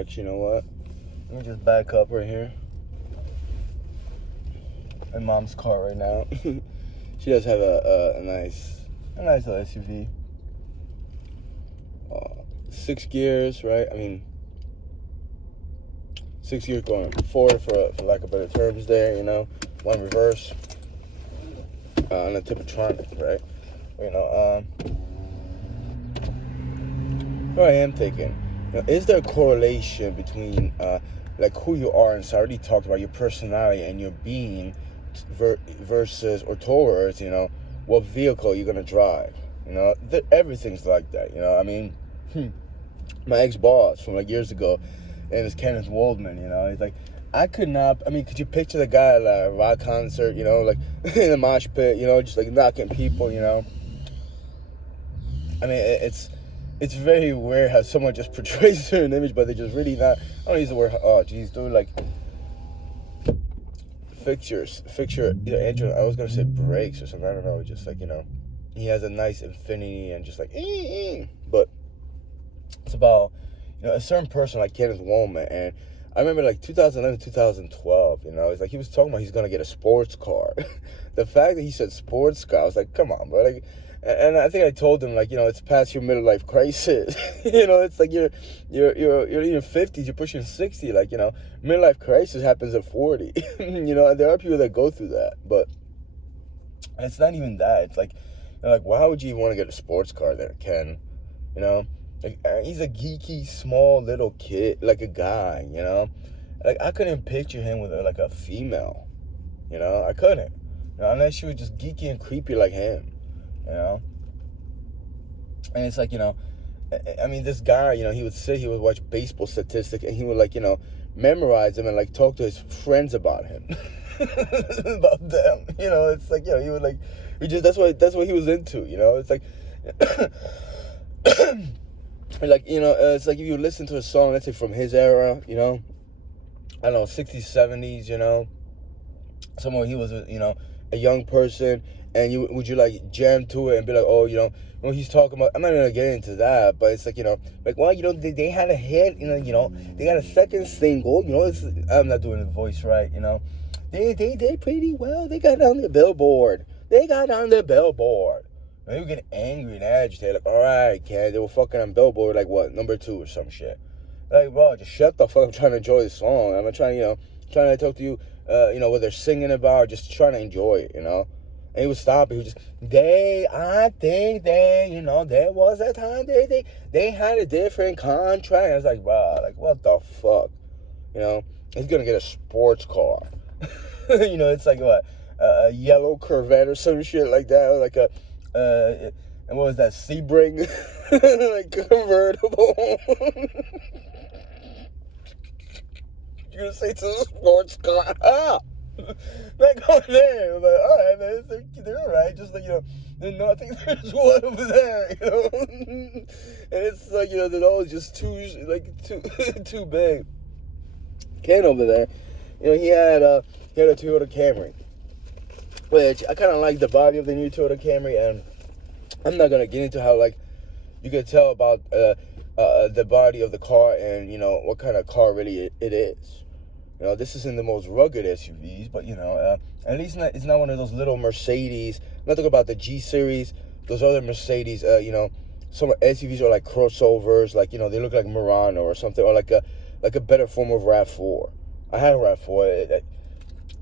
Actually, you know what? Let me just back up right here. My mom's car right now. She does have a nice little SUV. 6 gears, right? I mean, 6 gears going forward for lack of better terms there, you know. One reverse. And a Tippertronic, right? You know, what I am thinking, you know, is there a correlation between like who you are, and so I already talked about your personality and your being versus or towards, you know, what vehicle you're gonna drive. You know, everything's like that. You know, I mean, my ex-boss from like years ago, and it's Kenneth Waldman. You know, he's like, I could not. I mean, could you picture the guy at a rock concert? You know, like in a mosh pit. You know, just like knocking people. You know, I mean, it's very weird how someone just portrays a certain image, but they just really not. I don't use the word. Oh, geez, dude, like fixture. You know, Andrew. I was gonna say brakes or something. I don't know. Just like, you know, he has a nice Infinity and just like, but it's about, you know, a certain person like Kenneth Waldman. And I remember like 2011, 2012. You know, it's like he was talking about he's gonna get a sports car. The fact that he said sports car, I was like, come on, bro. Like, and I think I told him, like, you know, it's past your midlife crisis. You know, it's like you're in your 50s, you're pushing 60. Like, you know, midlife crisis happens at 40. You know, and there are people that go through that, but it's not even that. It's like, you know, like, why would you even want to get a sports car there, Ken? You know, like, he's a geeky, small little kid, like a guy. You know, like I couldn't picture him with like a female. You know, I couldn't. You know, unless she was just geeky and creepy like him. You know, and it's like, you know, I mean, this guy, you know, he would watch baseball statistics, and he would, like, you know, memorize them and like talk to his friends about him, about them. You know, it's like, you know, he would like, that's what he was into. You know, it's like, like, you know, it's like if you listen to a song, let's say from his era, you know, I don't know, 60s, 70s, you know, somewhere he was, you know, a young person, and would you like jam to it and be like, oh, you know, when he's talking about, I'm not gonna get into that, but it's like, you know, like, well, you know, they had a hit, you know, they got a second single, you know, I'm not doing the voice right, you know, they did pretty well, they got on the billboard, and they would get angry and agitated, like, all right, Ken, they were fucking on billboard, like, what, number 2 or some shit. Like, bro, just shut the fuck up. I'm trying to enjoy the song. I'm not trying, you know, trying to talk to you, you know, what they're singing about, just trying to enjoy it, you know. And he would stop. He would just, I think you know, there was a time they had a different contract. And I was like, wow, like, what the fuck? You know, he's going to get a sports car. You know, it's like, what, a yellow Corvette or some shit like that. Or like and what was that, Sebring? Like, convertible. You're going to say to the sports car, like, going there. I'm like, all right, man, they're all right. Just like, you know, no, I think there's one over there, you know. And it's like, you know, they're all just too big. Ken over there, you know, he had a Toyota Camry, which I kind of like the body of the new Toyota Camry, and I'm not gonna get into how, like, you can tell about the body of the car and, you know, what kind of car really it is. You know, this isn't the most rugged SUVs, but, you know, at least it's not one of those little Mercedes. I'm not talking about the G Series, those other Mercedes. You know, some SUVs are like crossovers, like, you know, they look like Murano or something, or like a better form of RAV4. I had a RAV4.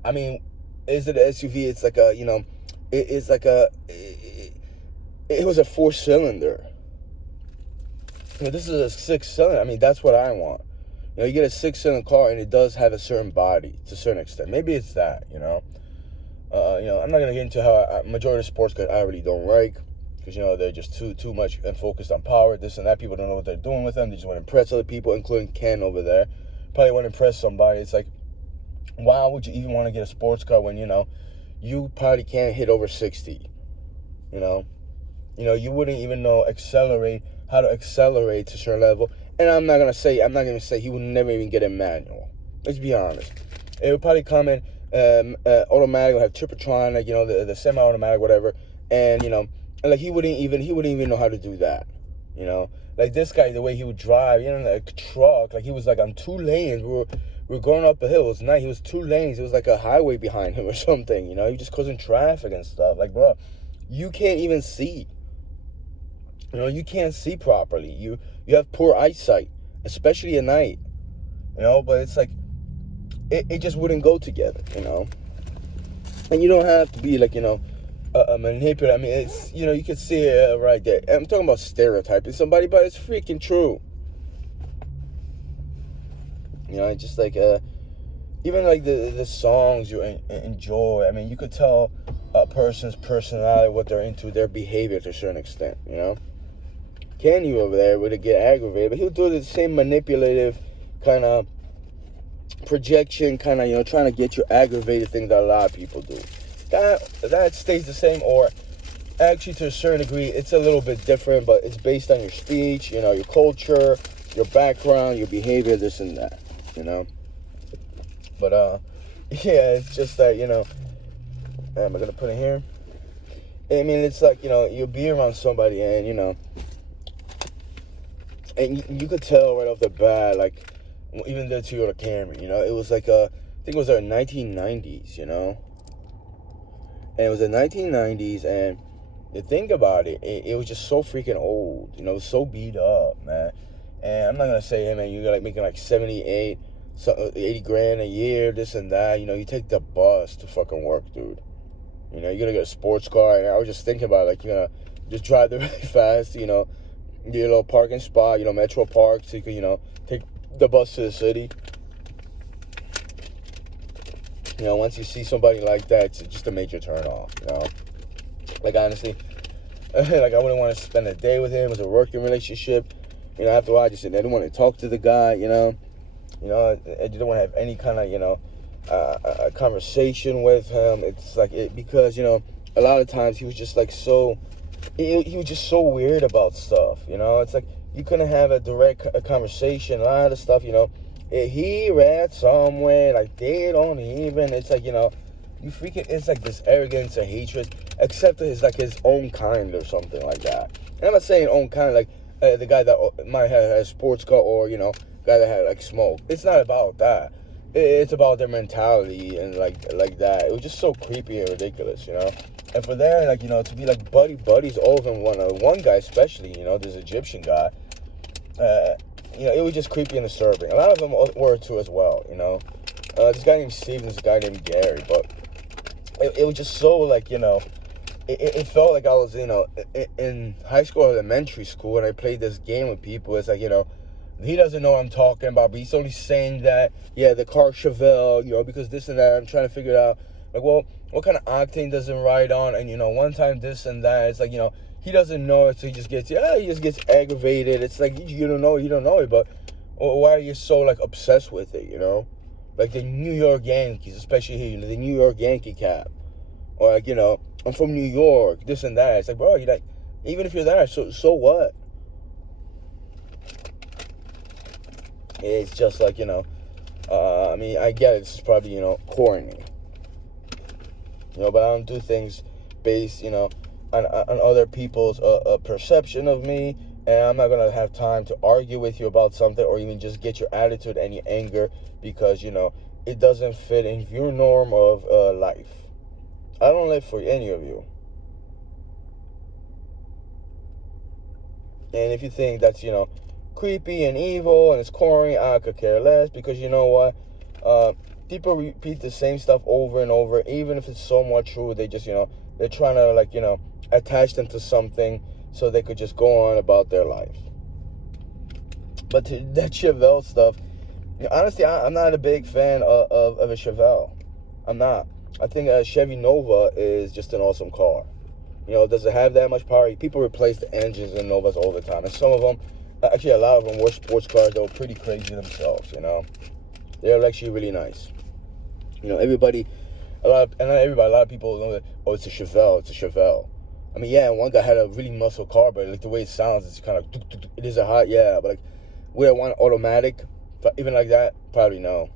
I mean, is it an SUV? It's like a, you know, it's like it was a 4-cylinder. You know, this is a 6-cylinder. I mean, that's what I want. You know, you get a 6-cylinder car, and it does have a certain body to a certain extent. Maybe it's that, you know. You know, I'm not gonna get into how majority of sports cars I really don't like, because, you know, they're just too much and focused on power, this and that. People don't know what they're doing with them. They just want to impress other people, including Ken over there. Probably want to impress somebody. It's like, why would you even want to get a sports car when, you know, you probably can't hit over 60? You know, you wouldn't even know how to accelerate to a certain level. And I'm not gonna say he would never even get a manual. Let's be honest. It would probably come in automatic, or have Tippertronic, you know, the semi-automatic, whatever. And, you know, and like he wouldn't even know how to do that. You know, like this guy, the way he would drive, you know, like a truck, like he was like on 2 lanes. We were going up a hill. It was night. He was 2 lanes. It was like a highway behind him or something. You know, he just causing traffic and stuff. Like, bro, you can't even see. You know, you can't see properly. You have poor eyesight, especially at night. You know, but it's like it just wouldn't go together. You know, and you don't have to be like, you know, a manipulator. I mean, it's, you know, you can see it right there. I'm talking about stereotyping somebody, but it's freaking true. You know, it's just like even like the songs you enjoy. I mean, you could tell a person's personality, what they're into, their behavior to a certain extent. You know, Kenny over there would get aggravated, but he'll do the same manipulative kind of projection, kind of, you know, trying to get you aggravated thing that a lot of people do. That stays the same, or actually to a certain degree it's a little bit different, but it's based on your speech, you know, your culture, your background, your behavior, this and that, you know. But yeah, it's just that, you know, am I gonna put it here? I mean, it's like, you know, you'll be around somebody and, you know, and you could tell right off the bat, like, even the Toyota Camry, you know, it was like I think it was our 1990s, you know. And it was the 1990s, and the thing about it, it was just so freaking old, you know, so beat up, man. And I'm not gonna say, hey, man, you're like making like 78, 80 grand a year, this and that. You know, you take the bus to fucking work, dude. You know, you're gonna get a sports car, and I was just thinking about it, like, you're gonna just drive there really fast, you know, get a little parking spot, you know, Metro Park, so you can, you know, take the bus to the city. You know, once you see somebody like that, it's just a major turn off, you know. Like, honestly, like, I wouldn't want to spend a day with him. It was a working relationship. You know, after a while, I didn't want to talk to the guy, you know. You know, I didn't want to have any kind of, you know, a conversation with him. It's like, because, you know, a lot of times he was just like he was just so weird about stuff, you know. It's like, you couldn't have a direct conversation, a lot of stuff, you know. He read somewhere, like, they don't even, it's like, you know, you freaking, it's like this arrogance and hatred, except his, like, his own kind or something like that. And I'm not saying own kind, like, the guy that might have a sports car, or, you know, guy that had, like, smoke. It's not about that. It's about their mentality and, like that. It was just so creepy and ridiculous, you know. And for them, like, you know, to be, like, buddies, all of them, one guy especially, you know, this Egyptian guy, you know, it was just creepy and disturbing. A lot of them were too as well, you know. This guy named Steve and this guy named Gary, but it was just so, like, you know, it felt like I was, you know, in high school or elementary school, and I played this game with people. It's like, you know, he doesn't know what I'm talking about, but he's only saying that, yeah, the car Chevelle, you know, because this and that. I'm trying to figure it out. Like, well, what kind of octane does it ride on? And, you know, one time this and that. It's like, you know, he doesn't know it, so he just gets aggravated. It's like, you don't know it, but why are you so, like, obsessed with it, you know? Like the New York Yankees, especially here, the New York Yankee cap. Or, like, you know, I'm from New York, this and that. It's like, bro, you like, even if you're there, so what? It's just like, you know, I mean, I get it, it's probably, you know, corny. You know, but I don't do things based, you know, on other people's perception of me. And I'm not going to have time to argue with you about something, or even just get your attitude and your anger, because, you know, it doesn't fit in your norm of life. I don't live for any of you. And if you think that's, you know, creepy and evil and it's corny, I could care less, because you know what? People repeat the same stuff over and over, even if it's somewhat true. They just, you know, they're trying to, like, you know, attach them to something so they could just go on about their life. But to that Chevelle stuff, you know, honestly, I'm not a big fan of a Chevelle. I'm not. I think a Chevy Nova is just an awesome car. You know, does it have that much power? People replace the engines in Novas all the time. And some of them, actually a lot of them, were sports cars that were pretty crazy themselves, you know. They're actually really nice. You know, a lot of people know that, oh, it's a Chevelle. I mean, yeah, one guy had a really muscle car, but like the way it sounds, it's kind of, it is a hot, yeah, but like, would I want automatic, even like that? Probably no.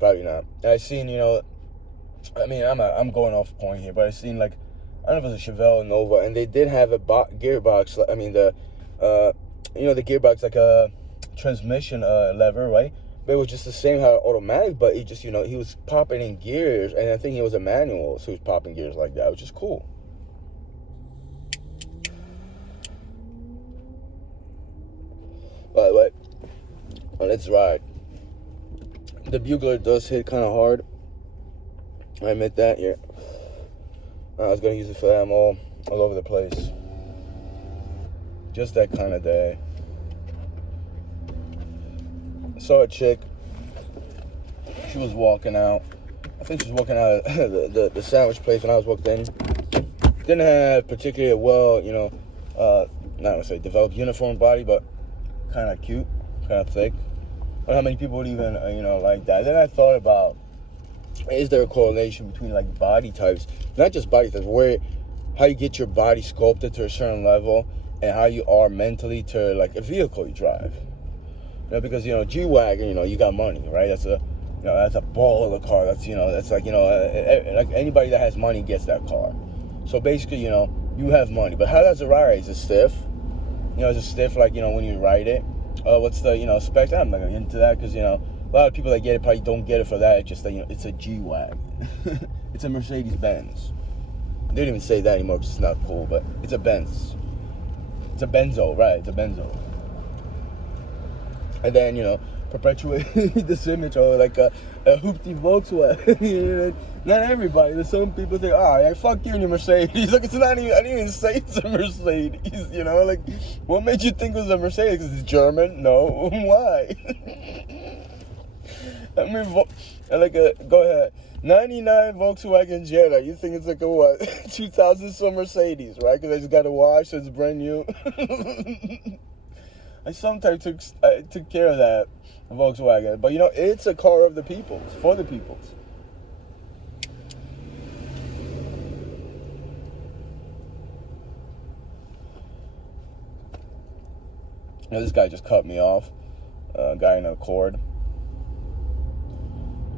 Probably not. And I seen, you know, I mean, I'm going off point here, but I seen, like, I don't know if it was a Chevelle Nova, and they did have a gearbox. I mean, the the gearbox like a transmission lever, right? But it was just the same how automatic, but he just, he was popping in gears, and I think it was a manual, so he was popping gears like that, which is cool. But let's ride. The bugler does hit kind of hard. I admit that. Yeah, I was gonna use it for that. I'm all over the place. Just that kind of day. I saw a chick. She was walking out. I think she was walking out of the sandwich place when I was walked in. Didn't have particularly a well, not gonna say developed uniform body, but kind of cute, kind of thick. I don't know how many people would even, like that. Then I thought about, is there a correlation between like body types, not just body types, how you get your body sculpted to a certain level and how you are mentally to like a vehicle you drive. Because G-Wagon, you got money, right? That's a ball of a car. That's like like anybody that has money gets that car. So basically, you have money. But how does it ride? Is it stiff? Is it stiff like when you ride it? What's the specs? I'm not gonna get into that because a lot of people that get it probably don't get it for that. It's just that it's a G-Wagon. It's a Mercedes Benz. They don't even say that anymore because it's not cool, but it's a Benz. It's a Benzo, right? It's a Benzo. And then perpetuate this image of like a hoopty Volkswagen. Not everybody. There's some people think, fuck you and your Mercedes. Like, it's not even, I didn't even say it's a Mercedes, like, what made you think it was a Mercedes? Because it's German? No. Why? I mean, go ahead. 99 Volkswagen Jetta. You think it's like a what? 2000 some Mercedes, right? Because I just got to wash, so it's brand new. I sometimes took care of that Volkswagen. But, it's a car of the people. It's for the people. This guy just cut me off. Guy in a Accord.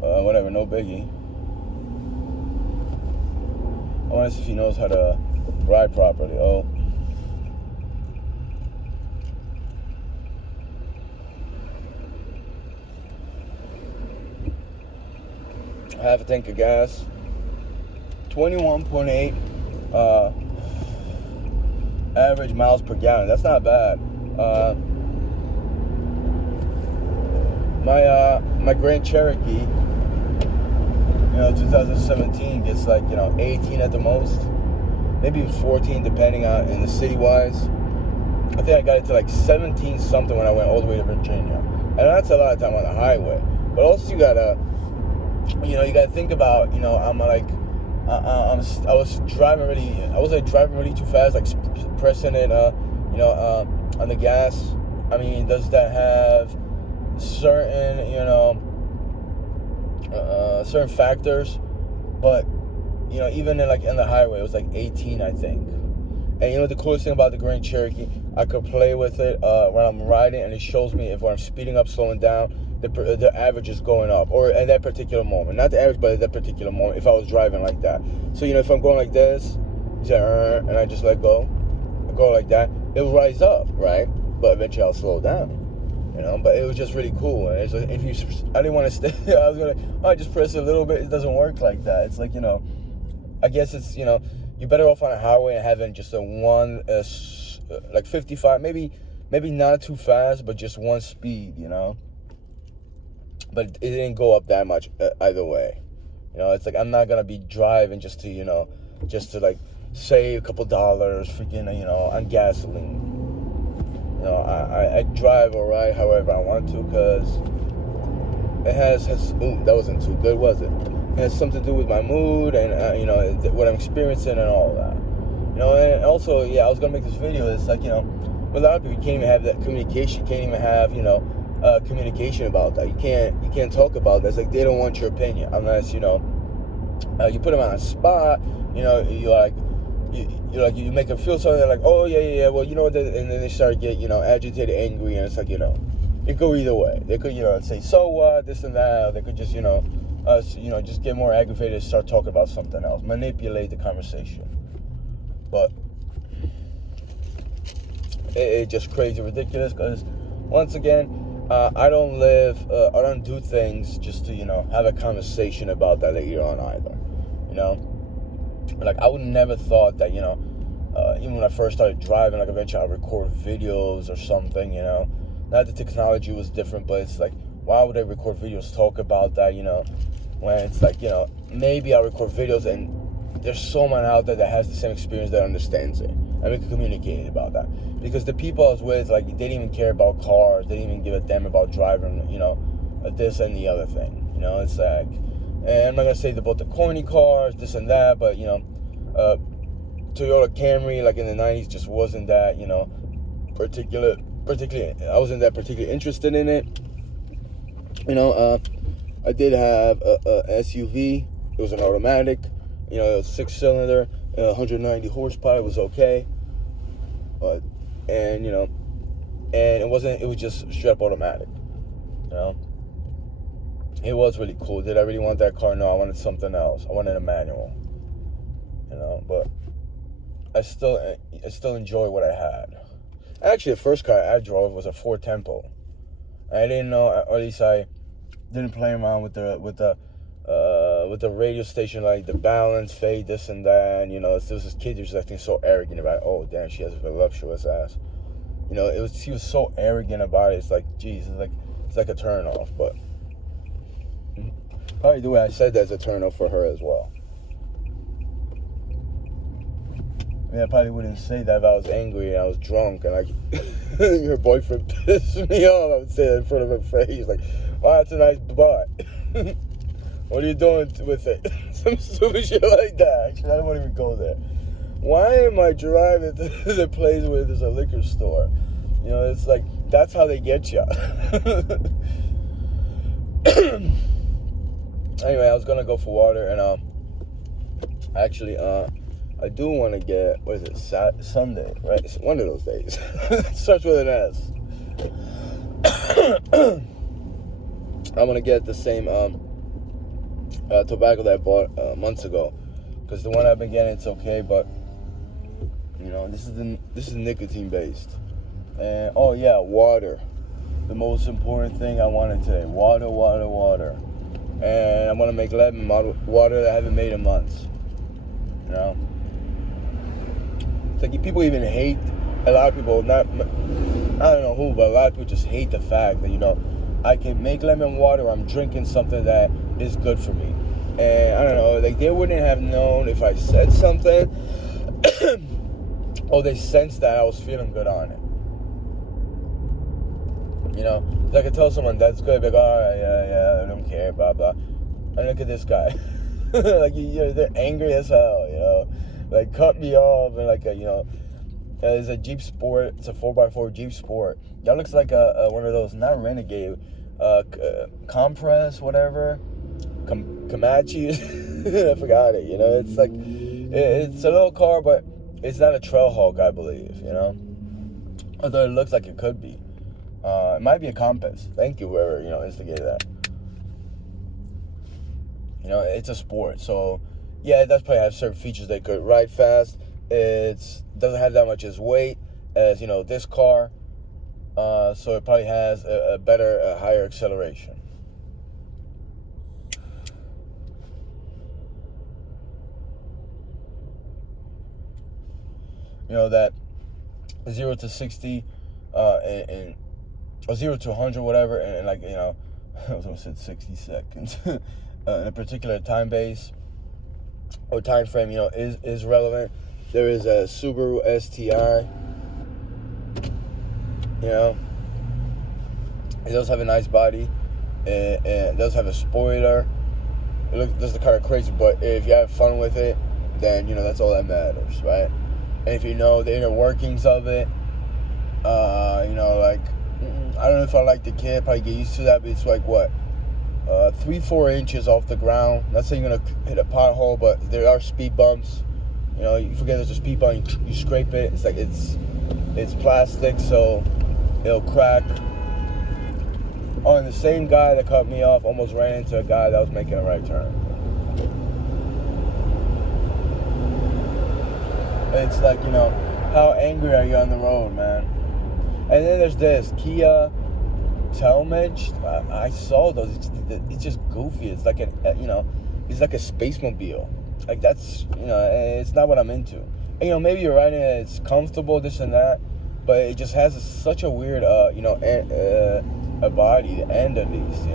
Whatever, no biggie. I want to see if he knows how to ride properly. Oh. Half a tank of gas. 21.8 average miles per gallon. That's not bad. My Grand Cherokee, 2017 gets like 18 at the most, maybe 14 depending on in the city wise. I think I got it to like 17 something when I went all the way to Virginia, and that's a lot of time on the highway. But also you gotta think about I was driving really too fast, like pressing it on the gas. I mean, does that have certain certain factors? But even in the highway it was like 18, I think. And the coolest thing about the Grand Cherokee, I could play with it when I'm riding, and it shows me if when I'm speeding up, slowing down, the average is going up, or at that particular moment, not the average, but at that particular moment, if I was driving like that. So if I'm going like this, and I just let go, I go like that, it'll rise up, right? But eventually I'll slow down, but it was just really cool. And it's like, I didn't want to stay. I was gonna, just press a little bit. It doesn't work like that. It's like, I guess it's, you're better off on a highway and having just a one, like 55, maybe not too fast, but just one speed, But it didn't go up that much either way. It's like, I'm not gonna be driving just to like save a couple dollars freaking, on gasoline. I drive alright however I want to, because it has that wasn't too good, was it? It has something to do with my mood and what I'm experiencing and all that. And also, I was gonna make this video. It's like, a lot of people can't even have that communication. Can't even have communication about that. You can't talk about that. It's like they don't want your opinion unless you put them on a spot. You make them feel something like, oh yeah, well, and then they start to get agitated, angry, and it's like it go either way. They could say so what, this and that, or they could just just get more aggravated and start talking about something else, manipulate the conversation. But It's just crazy ridiculous because, once again, I don't do things just to, have a conversation about that later on either, you know? Like, I would never thought that, even when I first started driving, like, eventually I'd record videos or something, Not the technology was different, but it's like, why would I record videos, talk about that, when it's like, maybe I'll record videos and there's someone out there that has the same experience that understands it. And we can communicate about that. Because the people I was with, like, they didn't even care about cars. They didn't even give a damn about driving, this and the other thing. It's like, and I'm not going to say about the corny cars, this and that, but, Toyota Camry, like in the 90s, just wasn't that, particularly, I wasn't that particularly interested in it. I did have a SUV. It was an automatic. It was 6-cylinder, 190 horsepower. It was okay. And it was just straight up automatic. It was really cool. Did I really want that car? No, I wanted something else. I wanted a manual. But I still enjoy what I had. Actually, the first car I drove was a Ford Tempo. I didn't know, or at least I didn't play around with the radio station, like the balance, fade, this and that. And, there was this kid who was acting so arrogant about it. Oh, damn, she has a voluptuous ass. He was so arrogant about it. It's like, geez, it's like a turn off. But probably the way I said that's a turn off for her as well. I mean, I probably wouldn't say that if I was angry and I was drunk and her boyfriend pissed me off. I would say that in front of her face, like, "Wow, that's a nice butt. What are you doing with it?" Some stupid shit like that. Actually, I don't want to even go there. Why am I driving to the place where there's a liquor store? It's like, that's how they get you. Anyway, I was gonna go for water, and actually, I do want to get, what is it, Sunday, right? It's one of those days. It starts with an S. I'm going to get the same tobacco that I bought months ago. Because the one I've been getting, it's okay, but, this is nicotine based. And, oh yeah, water. The most important thing I wanted today. Water. And I'm going to make lemon water that I haven't made in months. It's like, people even hate, a lot of people, I don't know who, but a lot of people just hate the fact that, I can make lemon water, I'm drinking something that is good for me. And I don't know, like, they wouldn't have known if I said something, or they sensed that I was feeling good on it. I could tell someone that's good, like, all right, yeah, I don't care, blah, blah. And look at this guy. Like, they're angry as hell, Like, cut me off, and like, it's a Jeep Sport. It's a 4x4 Jeep Sport. That looks like one of those, not Renegade, Compress, whatever, Comanche. I forgot it. It's like, it's a little car, but it's not a Trailhawk, I believe. Although it looks like it could be. It might be a Compass. Thank you, whoever instigated that. It's a sport, so yeah, it does probably have certain features that could ride fast. It doesn't have that much as weight as this car, so it probably has a better, higher acceleration. That 0 to 60, and or 0 to 100, whatever, and like I was gonna say 60 seconds. In a particular time base or time frame, is relevant. There is a Subaru STI. It does have a nice body, and it does have a spoiler. It does the kind of crazy, but if you have fun with it, then that's all that matters, right? And if you know the inner workings of it, like, I don't know if I like the kid, probably get used to that, but it's like what? 3-4 inches off the ground. Not saying you're gonna hit a pothole, but there are speed bumps. You forget there's a speed bump, you scrape it. It's like it's plastic, so it'll crack. Oh, and the same guy that cut me off almost ran into a guy that was making a right turn. It's like, how angry are you on the road, man? And then there's this Kia Telmench. I saw those. It's just goofy. It's like it's like a space mobile. Like that's it's not what I'm into. And maybe you're right in it. It's comfortable, this and that, but it just has such a weird a body, the end at least.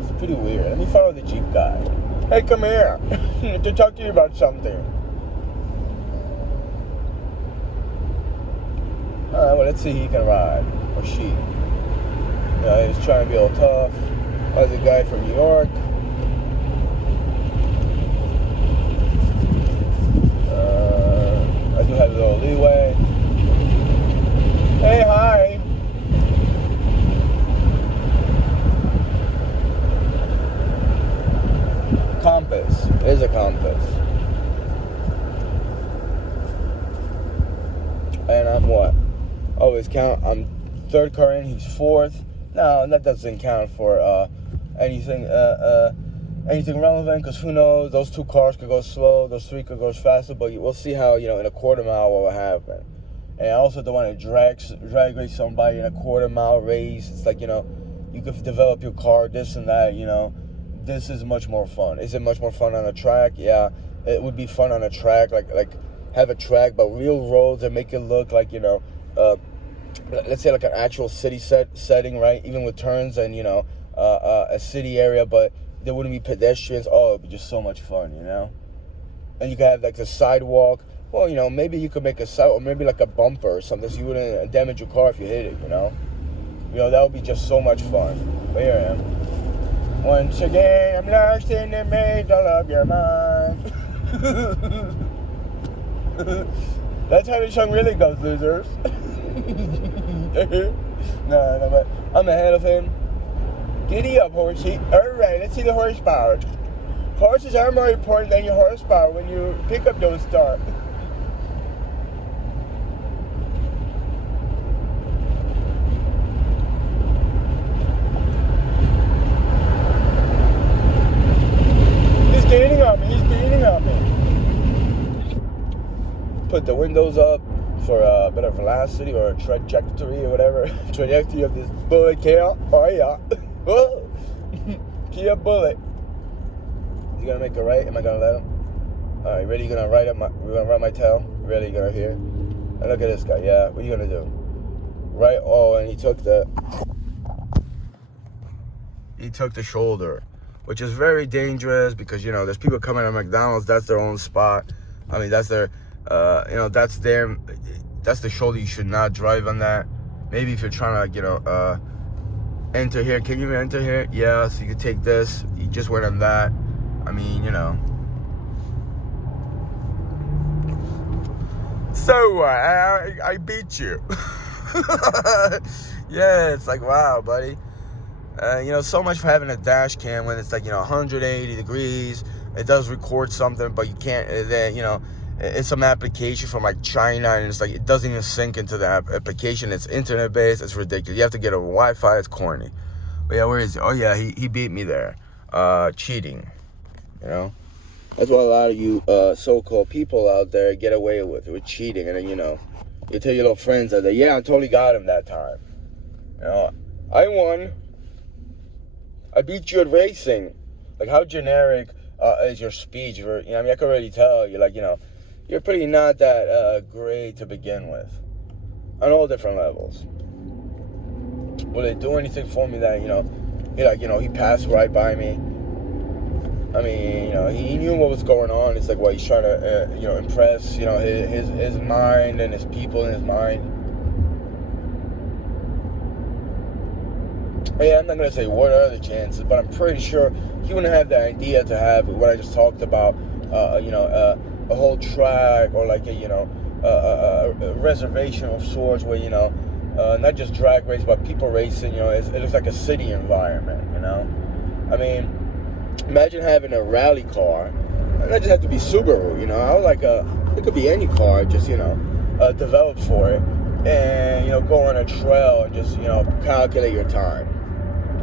It's pretty weird. Let me follow the Jeep guy. Hey, come here. To talk to you about something. All right, well, let's see he can ride, or she. He's trying to be all tough. There's a guy from New York. I do have a little leeway. Hey, hi. Compass. It is a compass. And I'm what? Oh, I'm third car in, he's fourth. No, that doesn't count for anything relevant, because who knows, those 2 cars could go slow, those 3 could go faster, but we'll see how, in a quarter mile what will happen. And I also don't want to drag race somebody in a quarter mile race. It's like, you could develop your car, this and that, This is much more fun. Is it much more fun on a track? Yeah, it would be fun on a track, like have a track, but real roads and make it look like, let's say like an actual city setting, right? Even with turns and, a city area, but there wouldn't be pedestrians. Oh, it'd be just so much fun, And you could have like the sidewalk. Well, maybe you could make a side, or maybe like a bumper or something, so you wouldn't damage your car if you hit it, that would be just so much fun. But here I am. Once again, I'm lost in the middle of your mind. That's how the song really goes, losers. No, but I'm ahead of him. Giddy up, horsey. Alright, let's see the horsepower. Horses are more important than your horsepower when your pickup don't start. He's gaining on me. Put the windows up for a better velocity or a trajectory or whatever. Trajectory of this bullet Kia. Oh yeah. Kia Bullet. Is he gonna make a right? Am I gonna let him? Alright, ready? You gonna ride my tail? Really? You gonna hear? And look at this guy. Yeah, what are you gonna do? Right? Oh, and he took the shoulder, which is very dangerous because there's people coming at McDonald's. That's their own spot. I mean, that's their that's the shoulder. You should not drive on that. Maybe if you're trying to enter here. Can you enter here? Yeah, so you can take this. You just went on that. I mean, So I beat you. Yeah, it's like, wow, buddy. So much for having a dash cam when it's like 180 degrees. It does record something, but you can't. Then it's some application from like China, and it's like it doesn't even sync into the application. It's internet based. It's ridiculous. You have to get over Wi-Fi. It's corny. But yeah, where is he? Oh yeah, he beat me there. Cheating. That's what a lot of you so-called people out there get away with cheating, and then you tell your little friends that yeah, I totally got him that time. I won. I beat you at racing. Like, how generic is your speech? I can already tell you, you're pretty not that great to begin with, on all different levels. Will it do anything for me that he passed right by me? I mean, he knew what was going on. It's like, well, he's trying to impress his mind and his people in his mind. Yeah, I'm not going to say what are the chances, but I'm pretty sure he wouldn't have the idea to have what I just talked about, a whole track or like a reservation of sorts where, not just drag race, but people racing, it looks like a city environment, I mean, imagine having a rally car. It doesn't have to be Subaru, it could be any car, just, developed for it. And, go on a trail and just, calculate your time.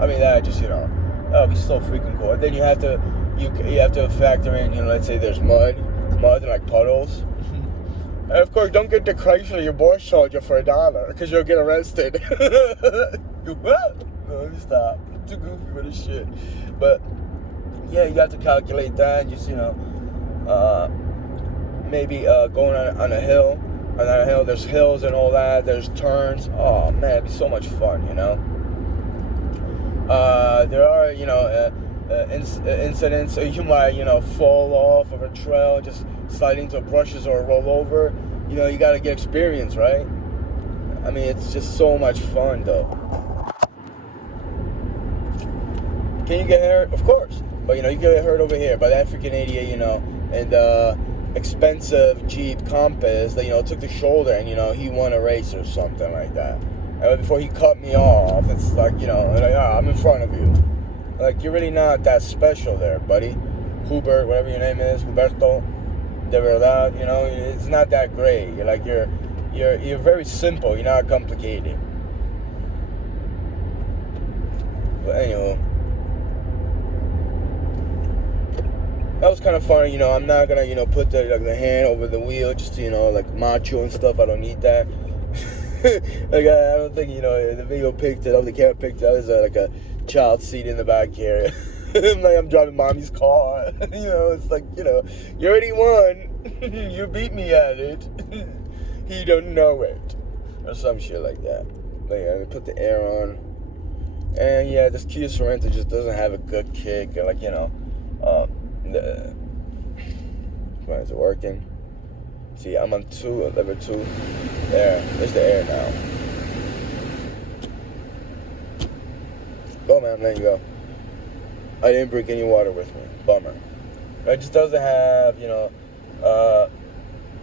I mean, that just, that would be so freaking cool. And then you have to factor in, let's say there's mud and like puddles. And of course, don't get the Chrysler your boss charged you for $1 because you'll get arrested. What? No, let me stop. I'm too goofy for this shit. But yeah, you got to calculate that. Just maybe going on a hill. On that hill, there's hills and all that. There's turns. Oh man, it'd be so much fun, There are, incidents. So you might, fall off of a trail, just slide into brushes or roll over. You got to get experience, right? I mean, it's just so much fun, though. Can you get hurt? Of course. But, you get hurt over here by that freaking idiot, and expensive Jeep Compass that, took the shoulder and, he won a race or something like that. And before he cut me off, it's like, I'm in front of you. Like, you're really not that special there, buddy. Hubert, whatever your name is, Huberto, de verdad, it's not that great. You're very simple. You're not complicated. But anyway, that was kind of fun. I'm not gonna, put the hand over the wheel just to, like macho and stuff. I don't need that. I don't think, the video picked it up, the camera picked it up. There's like a child seat in the back here. Like I'm driving mommy's car. It's like, you already won. You beat me at it. You don't know it. Or some shit like that. But yeah, we put the air on. And yeah, this Kia Sorento just doesn't have a good kick. Like, is it working? See, I'm on lever 2. There's the air now. Go, man, there you go. I didn't bring any water with me. Bummer. It just doesn't have, the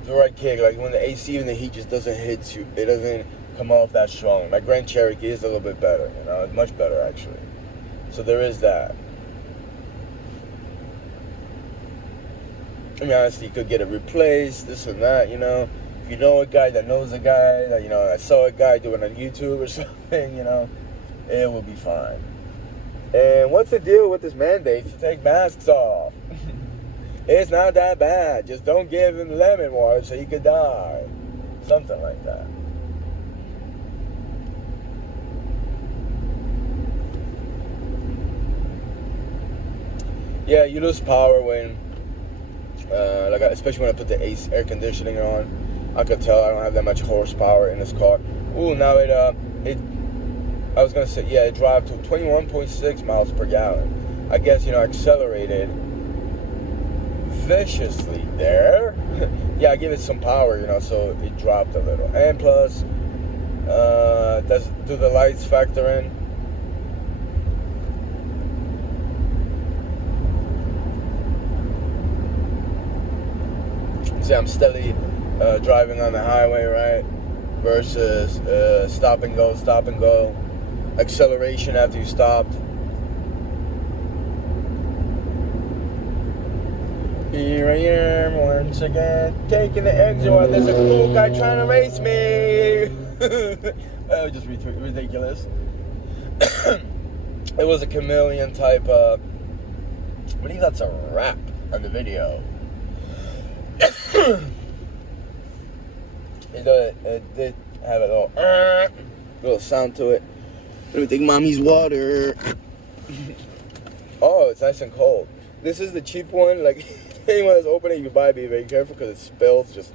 right kick. Like when the AC and the heat just doesn't hit you, it doesn't come off that strong. My Grand Cherokee is a little bit better, it's much better actually. So there is that. I mean, honestly, you could get it replaced, this and that, If you know a guy that knows a guy, that, I saw a guy doing it on YouTube or something, it will be fine. And what's the deal with this mandate to take masks off? It's not that bad. Just don't give him lemon water so he could die. Something like that. Yeah, you lose power when, especially when I put the air conditioning on. I could tell I don't have that much horsepower in this car. Ooh, now it drive to 21.6 miles per gallon. I guess, accelerated viciously there. Yeah, I give it some power, so it dropped a little. And plus, do the lights factor in? See, I'm steadily driving on the highway, right? Versus stop and go. Acceleration after you stopped. Here I am once again, taking the exit while there's a cool guy trying to race me. That was just ridiculous. It was a chameleon type. I believe that's a rap on the video. It did have a little sound to it. Let me take mommy's water. Oh, it's nice and cold. This is the cheap one. Like, anyone that's opening, you buy, be very careful because it spills. Just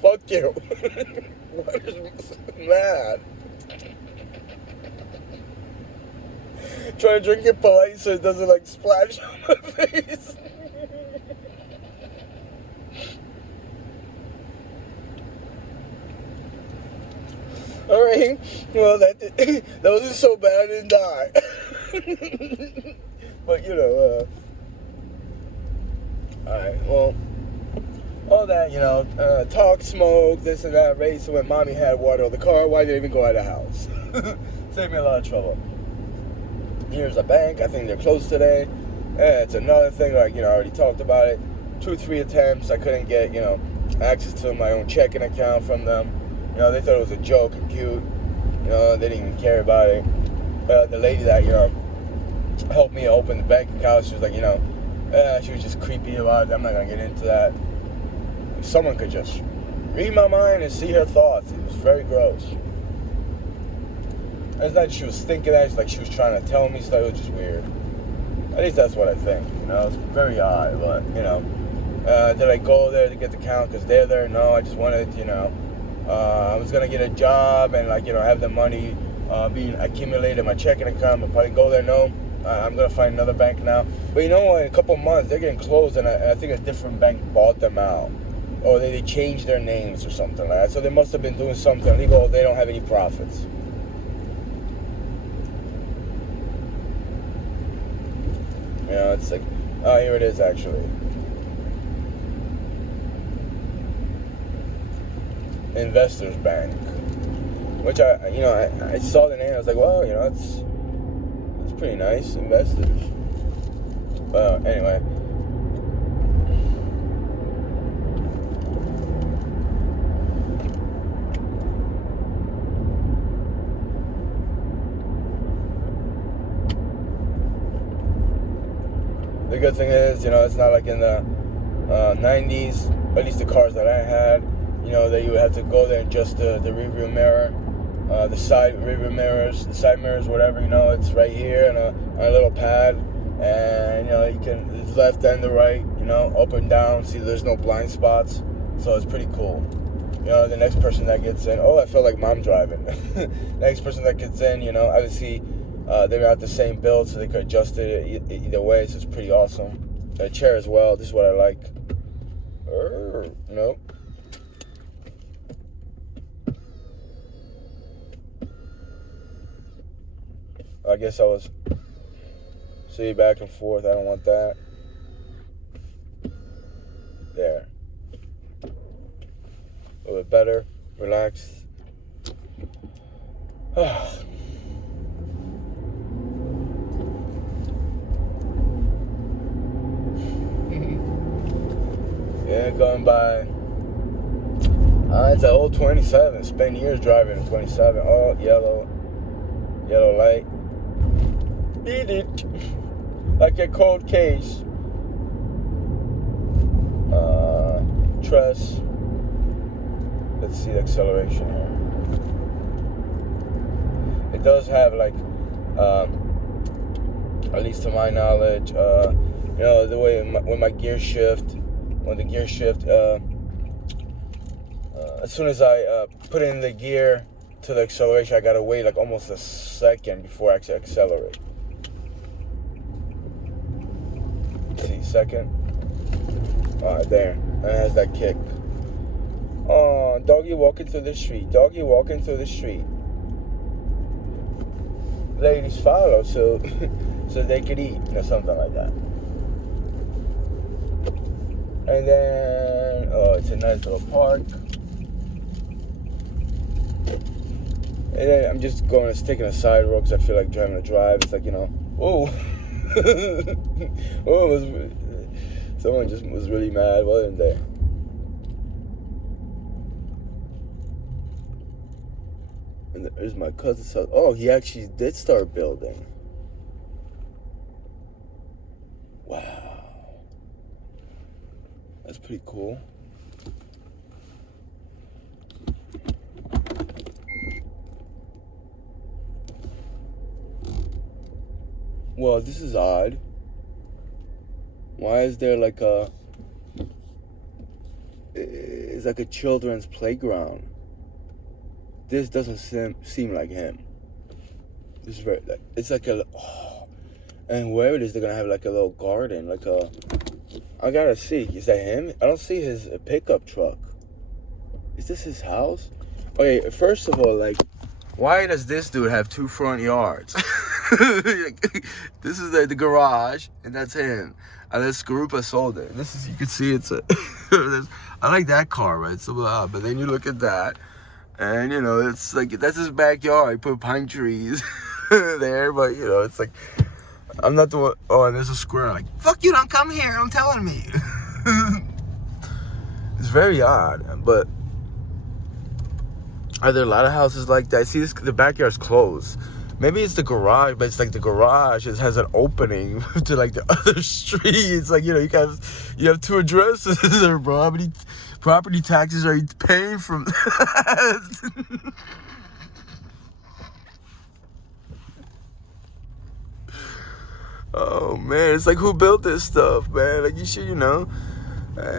fuck you. What is mad? Try to drink it polite so it doesn't like splash on my face. Alright, well that wasn't so bad, I didn't die. But alright, well, all that, talk, smoke, this and that, race, when mommy had water on the car, why did I even go out of the house? Saved me a lot of trouble. Here's a bank, I think they're closed today. It's another thing, I already talked about it. 2-3 attempts, I couldn't get, access to my own checking account from them. They thought it was a joke and cute. They didn't even care about it. The lady that, helped me open the bank account, she was like, she was just creepy about it. I'm not going to get into that. If someone could just read my mind and see her thoughts. It was very gross. It's not she was thinking that, it's like she was trying to tell me stuff. It was just weird. At least that's what I think, you know. It's very odd, but, you know. Did I go there to get the count because they're there? No, I just wanted, you know, I was going to get a job and, like, you know, have the money being accumulated in my checking account. I'll probably go there. No, I'm going to find another bank now. But you know what? In a couple months, they're getting closed, and I think a different bank bought them out. Or they changed their names or something like that. So they must have been doing something illegal. They don't have any profits. You know, it's like, oh, here it is, actually. Investors Bank. Which I saw the name. I was like, well, you know, it's pretty nice. Investors. Anyway. The good thing is, you know, it's not like in the 90s, at least the cars that I had, you know, that you would have to go there and adjust the rearview mirror, the side rearview mirrors, the side mirrors, whatever, you know, it's right here on a little pad, and, you know, you can, it's left and the right, you know, up and down, see there's no blind spots, so it's pretty cool. You know, the next person that gets in, oh, I feel like mom driving. Next person that gets in, you know, I would see they were at the same build, so they could adjust it either way, so it's pretty awesome. The chair as well, this is what I like. Nope. I guess I was, see, back and forth, I don't want that. There. A little bit better, relaxed. Yeah, going by. It's an old 27. Spent years driving a 27. Oh, yellow light. Beat it. Like a cold case. Truss. Let's see the acceleration here. It does have, like, at least to my knowledge, you know, the way when my gear shift, as soon as I put in the gear to the acceleration, I gotta wait like almost a second before I actually accelerate. See, second. Alright, there. And it has that kick. Oh, doggy walking through the street. Doggy walking through the street. Ladies follow so they could eat, or something like that. And then, oh, it's a nice little park. And then I'm just taking a side road because I feel like driving a drive. It's like, you know, oh. Someone just was really mad, wasn't they? And there's my cousin's house. Oh, he actually did start building. Wow. That's pretty cool. Well, this is odd. Why is there like it's like a children's playground? This doesn't seem like him. This is it's like and where it is, they're gonna have like a little garden, like I gotta see, is that him? I don't see his pickup truck. Is this his house? Okay, first of all, like, why does this dude have 2 front yards? This is the garage, and that's him. And this Garupa sold it. This is, you can see it's a, I like that car, right? So, but then you look at that, and you know, it's like, that's his backyard. He put pine trees there, but you know, it's like, I'm not the one. Oh, and there's a squirrel. Like, fuck you, don't come here. Don't telling me. It's very odd, but are there a lot of houses like that? See, the backyard's closed. Maybe it's the garage, but it's like the garage has an opening to like the other street. It's like, you have two addresses there, bro. How many property taxes are you paying from that? Oh man, it's like, who built this stuff, man? Like, you should, man,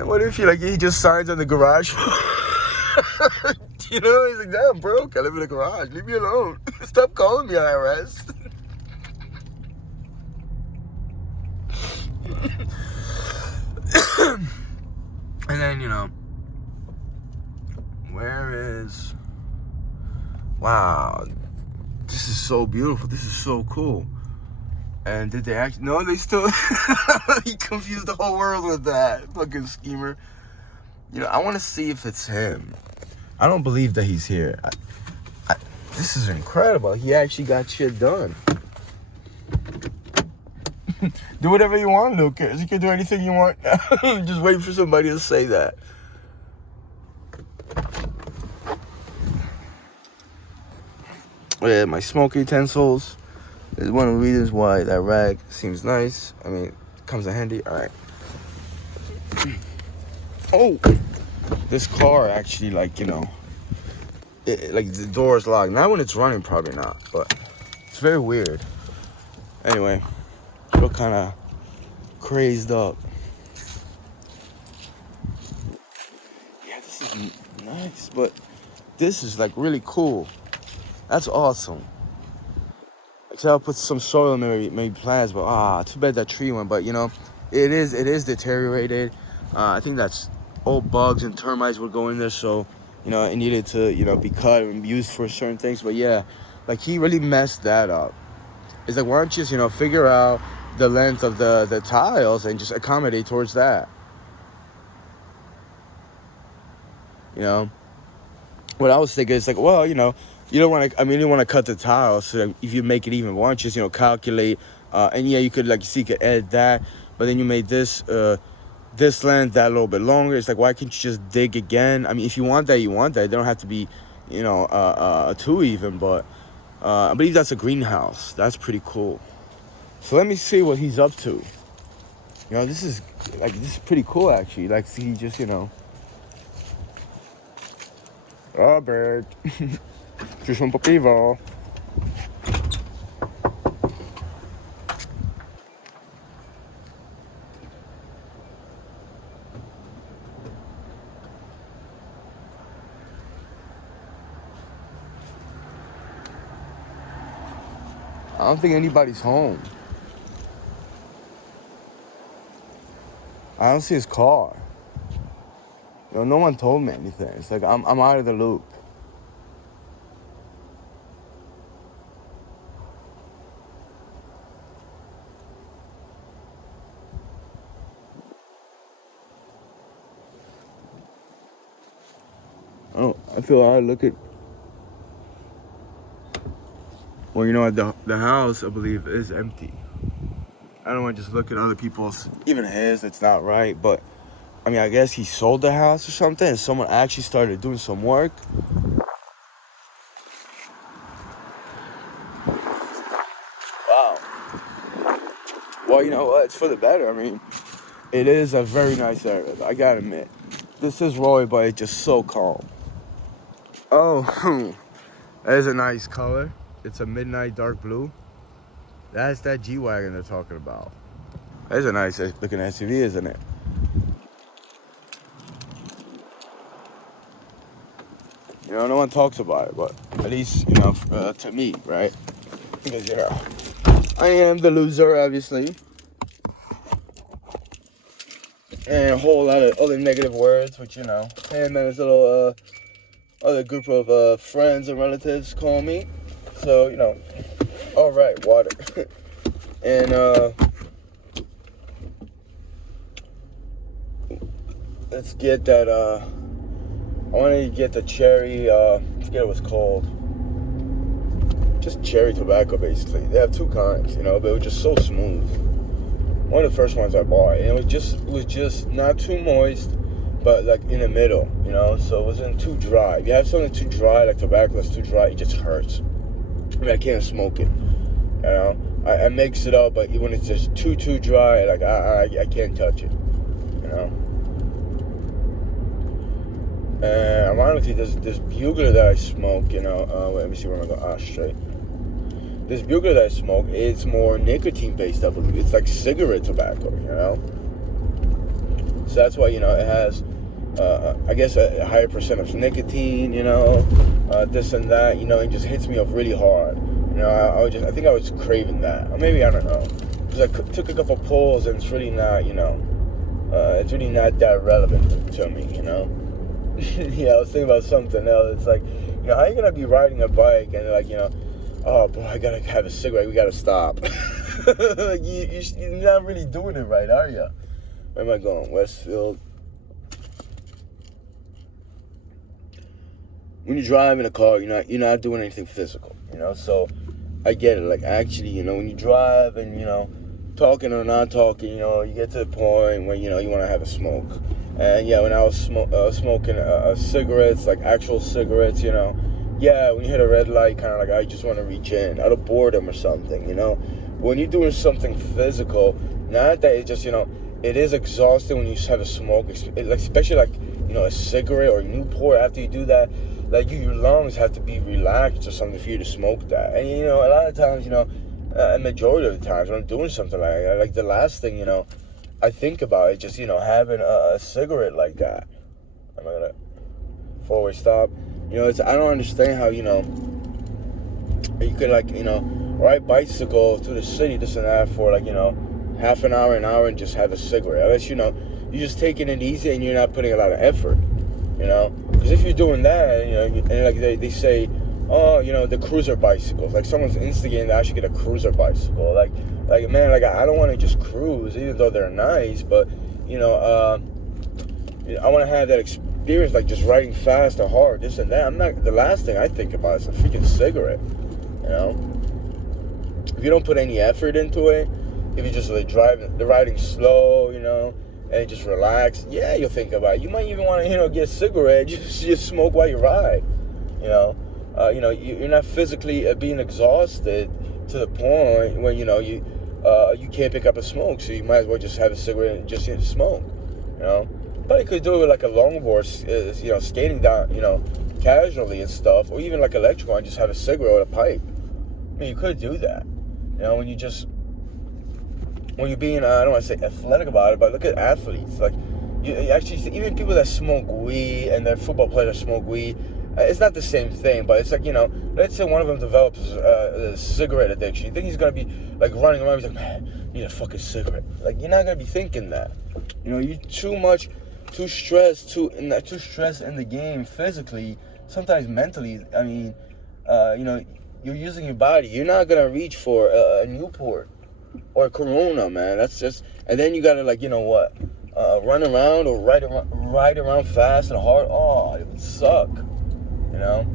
what if he just signs on the garage? He's like, damn, bro, I live in the garage. Leave me alone. Stop calling me IRS. And then, wow, this is so beautiful. This is so cool. And did they actually? No, they still. He confused the whole world with that fucking schemer. I want to see if it's him. I don't believe that he's here. This is incredible. He actually got shit done. Do whatever you want, Lucas. You can do anything you want. Just waiting for somebody to say that. Yeah, my smoke utensils is one of the reasons why that rag seems nice. I mean, it comes in handy. All right. Oh, this car actually, like the door is locked. Not when it's running, probably not, but it's very weird. Anyway, feel kind of crazed up. Yeah, this is nice, but this is like really cool. That's awesome. Except I'll put some soil in maybe plants, but too bad that tree went. But it is deteriorated. I think that's old bugs and termites would go in there, so it needed to be cut and used for certain things. But yeah, like, he really messed that up. It's like, why don't you just figure out the length of the tiles and just accommodate towards that. What I was thinking is like, well, you don't want to. I mean, you don't want to cut the tiles. So that if you make it even, why don't you just calculate? And yeah, you could you could edit that, but then you made this length that a little bit longer. It's like, why can't you just dig again? I mean, if you want that, you want that. They don't have to be, too even. But I believe that's a greenhouse. That's pretty cool. So let me see what he's up to. This is pretty cool actually. Like, he just Robert, just un po' pivo. I don't think anybody's home. I don't see his car. No one told me anything. It's like, I'm out of the loop. I feel I look at. Well, the house, I believe, is empty. I don't want to just look at other people's, even his. It's not right, but I mean, I guess he sold the house or something, and someone actually started doing some work. Wow. Well, you know what? It's for the better. I mean, it is a very nice area, I gotta admit. This is Roy, but it's just so calm. Oh, that is a nice color. It's a midnight dark blue. That's that G-Wagon they're talking about. That's a nice looking SUV, isn't it? No one talks about it, but at least, to me, right? Because, I am the loser, obviously. And a whole lot of other negative words, which, him and his little other group of friends and relatives call me. So, all right, water. And, let's get that, I wanted to get the cherry, I forget what it's called. Just cherry tobacco, basically. They have two kinds, but it was just so smooth. One of the first ones I bought, and it was just not too moist, but like in the middle, so it wasn't too dry. If you have something too dry, like tobacco that's too dry, it just hurts. I can't smoke it. You know, I mix it up, but when it's just too dry, like I can't touch it. You know. And ironically, this bugler that I smoke, you know, let me see where I'm going. Straight. This bugler that I smoke, it's more nicotine based, I believe. It's like cigarette tobacco, you know. So that's why, you know, it has, I guess, a higher percent of nicotine, you know, this and that, you know. It just hits me up really hard. You know, I think I was craving that, or maybe I don't know, because I took a couple pulls and it's really not, you know, it's really not that relevant to me, you know. Yeah, I was thinking about something else. It's like, you know, how are you gonna be riding a bike and like, you know, oh, bro, I gotta have a cigarette. We gotta stop. Like you're not really doing it right, are you? Where am I going? Westfield. When you drive in a car, you're not doing anything physical, you know. So I get it. Like actually, you know, when you drive and you know, talking or not talking, you know, you get to the point where you know you want to have a smoke. And yeah, when I was smoking cigarettes, like actual cigarettes, you know, yeah, when you hit a red light, kind of like I just want to reach in out of boredom or something, you know. When you're doing something physical, not that it just, you know, it is exhausting when you have a smoke, especially like, you know, a cigarette or Newport. After you do that, like your lungs have to be relaxed or something for you to smoke that. And you know, a lot of times, you know, a majority of the times when I'm doing something like the last thing, you know, I think about it, just, you know, having a cigarette like that. Am I gonna four-way stop? You know, I don't understand how, you know, you could like, you know, ride bicycle through the city, this and that for like, you know, half an hour, and just have a cigarette. Unless, you know, you're just taking it easy and you're not putting a lot of effort, you know. Because if you're doing that, you know, and like they say, oh, you know, the cruiser bicycles. Like someone's instigating that I should get a cruiser bicycle. Like man, like I don't want to just cruise, even though they're nice. But you know, I want to have that experience, like just riding fast or hard, this and that. I'm not. The last thing I think about is a freaking cigarette. You know, if you don't put any effort into it, if you just like riding slow, you know, and just relax, yeah, you'll think about it. You might even want to, you know, get a cigarette, just smoke while you ride. You know. You know, you're not physically being exhausted to the point where, you know, you can't pick up a smoke, so you might as well just have a cigarette and just smoke, you know. But you could do it with like a longboard, you know, skating down, you know, casually and stuff, or even like electrical and just have a cigarette with a pipe. I mean, you could do that, you know, when you're being, I don't want to say athletic about it, but look at athletes, like, you actually, even people that smoke weed and their football players smoke weed, it's not the same thing, but it's like, you know, let's say one of them develops a cigarette addiction. You think he's going to be, like, running around, he's like, man, I need a fucking cigarette. Like, you're not going to be thinking that. You know, you're too stressed in the game physically, sometimes mentally. I mean, you know, you're using your body. You're not going to reach for a Newport or a Corona, man. That's just, and then you got to, like, you know what, run around or ride around fast and hard. Oh, it would suck. You know,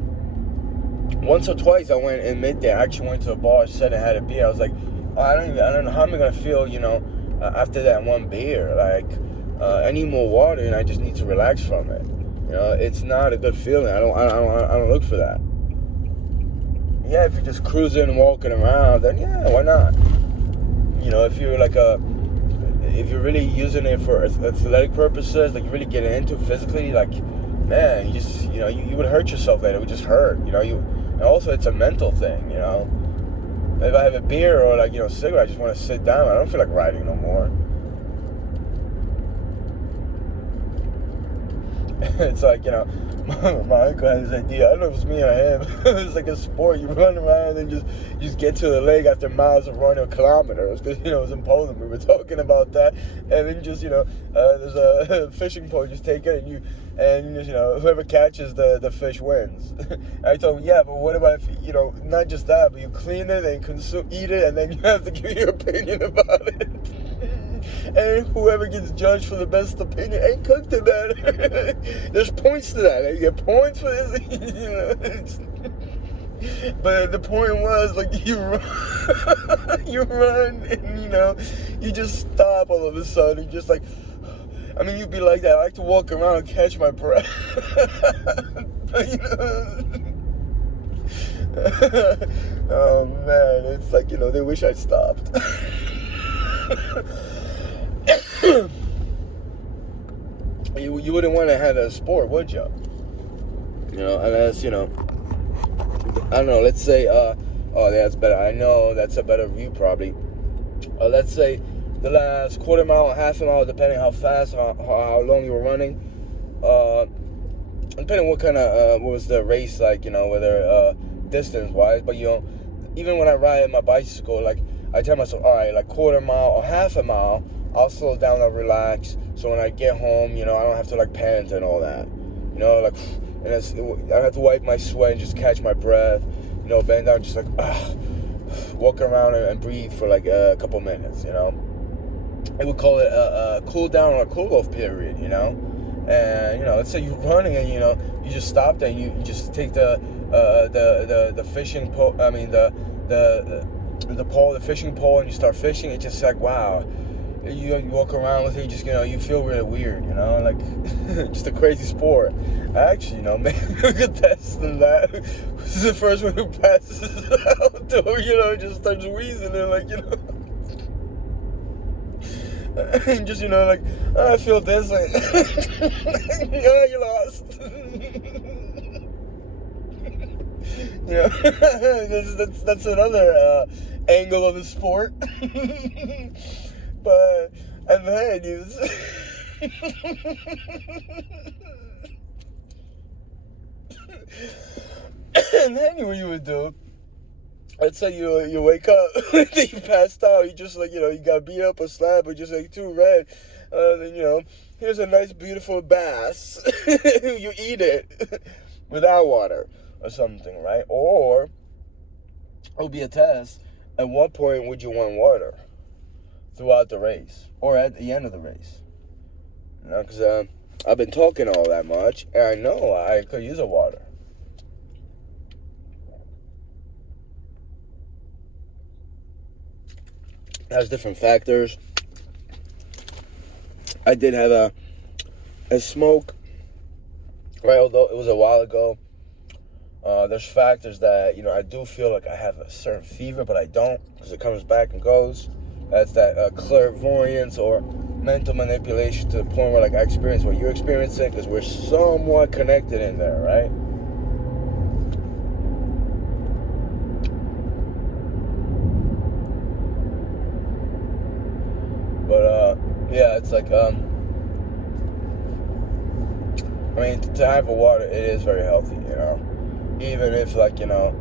once or twice I went in midday. I actually went to a bar, sat and had a beer. I was like, oh, I don't know how I'm gonna feel, you know, after that one beer. Like, I need more water, and I just need to relax from it. You know, it's not a good feeling. I don't look for that. Yeah, if you're just cruising and walking around, then yeah, why not? You know, if you're really using it for athletic purposes, like you're really getting into it physically, like, man, you would hurt yourself later. It would just hurt, you know. And also it's a mental thing, you know. If I have a beer or like, you know, a cigarette, I just want to sit down. I don't feel like riding no more. It's like, you know, my uncle had this idea. I don't know if it's me or him. It's like a sport. You run around and just get to the lake after miles of running kilometers. Because, you know, it was in Poland. We were talking about that. And then just, you know, there's a fishing pole. Just take it and you know, whoever catches the fish wins. And I told him, yeah, but what about if, you know, not just that, but you clean it and eat it, and then you have to give your opinion about it. And whoever gets judged for the best opinion ain't cooked in that. There's points to that. You get points for this. You know, but the point was, like, you run, and you know, you just stop all of a sudden. You're just like, I mean, you'd be like that. I like to walk around and catch my breath. But, you know, Oh man, it's like, they wish I stopped. You wouldn't want to have a sport, would you? Unless, I don't know, let's say, oh, that's better. I know that's a better view, probably. Let's say the last quarter mile, half a mile, depending how fast, how long you were running. Depending what kind of, what was the race like, whether distance-wise. But, even when I ride my bicycle, like, I tell myself, all right, like quarter mile or half a mile, I'll slow down, I'll relax. So when I get home, I don't have to, like, pant and all that. Like, and I don't have to wipe my sweat and just catch my breath. Bend down, just like, walk around and breathe for, like, a couple minutes, It would call it a cool down or a cool off period, And, let's say you're running and, you just stopped and you just take the fishing pole, the pole, the fishing pole, and you start fishing. It's just like, wow. You walk around with it, you feel really weird, like, just a crazy sport. Actually, maybe we could test on that. This is the first one who passes outdoor, just starts wheezing and, like, and just, like, oh, I feel this, like, oh, you lost. That's another angle of the sport. But, and then what you would do, let's say you wake up, you passed out, you just, like, you got beat up or slapped or just, like, too red, then, here's a nice beautiful bass, you eat it without water or something, right? Or it'll be a test, at what point would you want water? Throughout the race or at the end of the race, because I've been talking all that much and I know I could use a water. There's different factors. I did have a smoke, right? Although it was a while ago. There's factors that I do feel like I have a certain fever, but I don't, because it comes back and goes. That's that clairvoyance or mental manipulation to the point where, like, I experience what you're experiencing, because we're somewhat connected in there, right? But yeah, it's like to have a water, it is very healthy, even if, like, I don't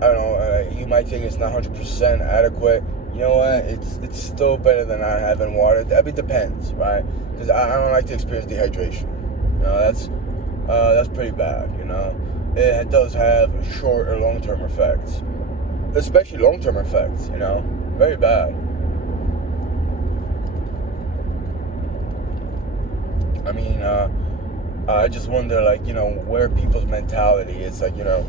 know, you might think it's not 100% adequate. You know what? It's still better than not having water. It depends, right? Because I don't like to experience dehydration. That's pretty bad. It does have short or long-term effects, especially long-term effects. Very bad. I just wonder, like, where people's mentality is. Like, you don't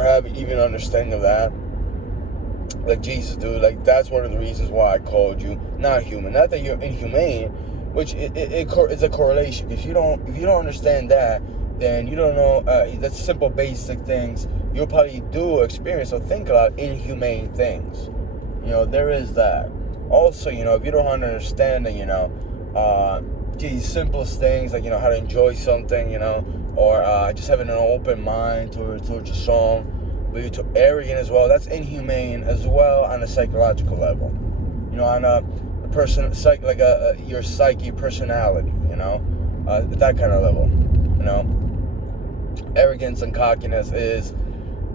have even understanding of that. Like Jesus, dude, like, that's one of the reasons why I called you not human. Not that you're inhumane, which it's a correlation. If you don't understand that, then you don't know. That's simple, basic things. You'll probably do, experience, or think about inhumane things. There is that. Also, if you don't understand that, these simplest things, like, how to enjoy something, or just having an open mind towards a song. But you're too arrogant as well. That's inhumane as well on a psychological level. On a person, like your psyche, personality. That kind of level. Arrogance and cockiness is,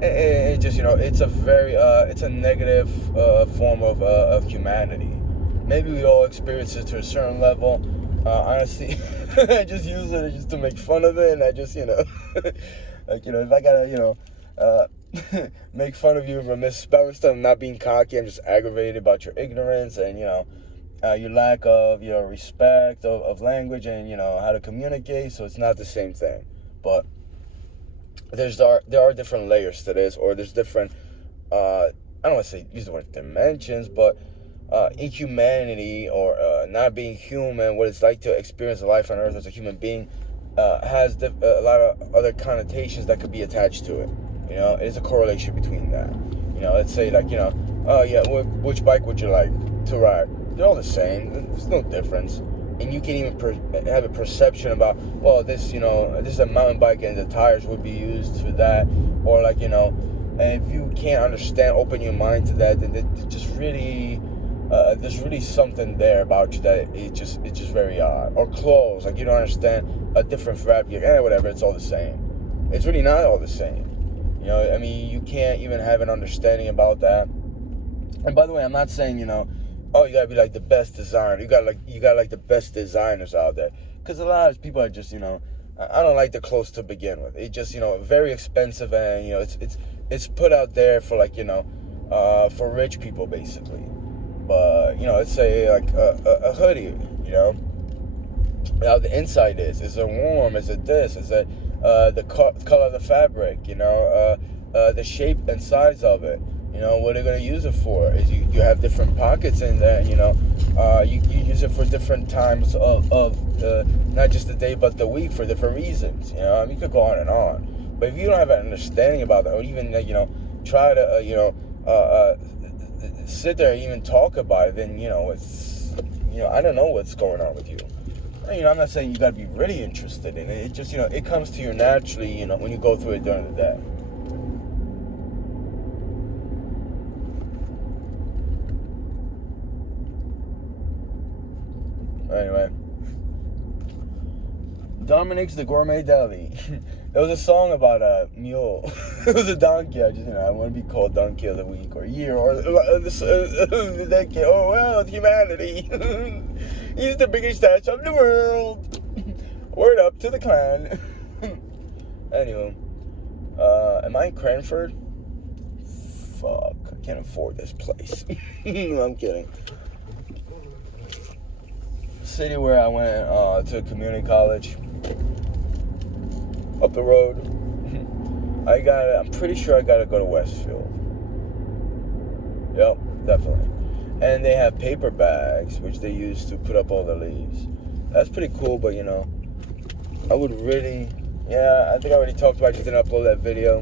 it just, it's a very, it's a negative form of humanity. Maybe we all experience it to a certain level. Honestly, I just use it just to make fun of it, and I just, like, if I gotta, make fun of you for misspelling stuff, not being cocky, I'm just aggravated about your ignorance and, your lack of, respect of language and, how to communicate, so it's not the same thing. But there are different layers to this, or there's different, I don't want to say, use the word dimensions, but inhumanity or not being human, what it's like to experience life on Earth as a human being, has a lot of other connotations that could be attached to it. You know, there's a correlation between that. You know, let's say like, you know, oh yeah, which bike would you like to ride? They're all the same. There's no difference. And you can even have a perception about, well, this, you know, this is a mountain bike and the tires would be used for that, or like, you know, and if you can't understand, open your mind to that, then it just really, there's really something there about you that it's just very odd. Or clothes, like you don't understand a different fabric, whatever, it's all the same. It's really not all the same. You know, I mean, you can't even have an understanding about that. And by the way, I'm not saying, you know, oh, you gotta be like the best designer. You got like the best designers out there. Because a lot of people are just, you know, I don't like the clothes to begin with. It just, you know, very expensive, and you know, it's put out there for like, you know, for rich people basically. But you know, let's say like a hoodie, you know, how the inside is it warm? Is it this? Is it the color of the fabric? You know, the shape and size of it. You know, what are you going to use it for? Is you have different pockets in there, and, you know, you use it for different times of not just the day but the week for different reasons. You know, I mean, you could go on and on. But if you don't have an understanding about that, or even, you know, try to, you know, sit there and even talk about it, then, you know, it's, you know, I don't know what's going on with you. You know, I'm not saying you got to be really interested in it. It just, you know, it comes to you naturally, you know, when you go through it during the day. Anyway, Dominic's the Gourmet Deli. There was a song about a mule. It was a donkey. I just, you know, I want to be called Donkey of the Week or Year or the decade. Oh well, humanity. He's the biggest statue of the world. Word up to the clan. Anyway, am I in Cranford? Fuck, I can't afford this place. No, I'm kidding. City where I went to community college, up the road. I'm pretty sure I gotta go to Westfield. Yep, definitely. And they have paper bags, which they use to put up all the leaves. That's pretty cool, but you know, I would really, yeah, I think I already talked about it, just didn't upload that video.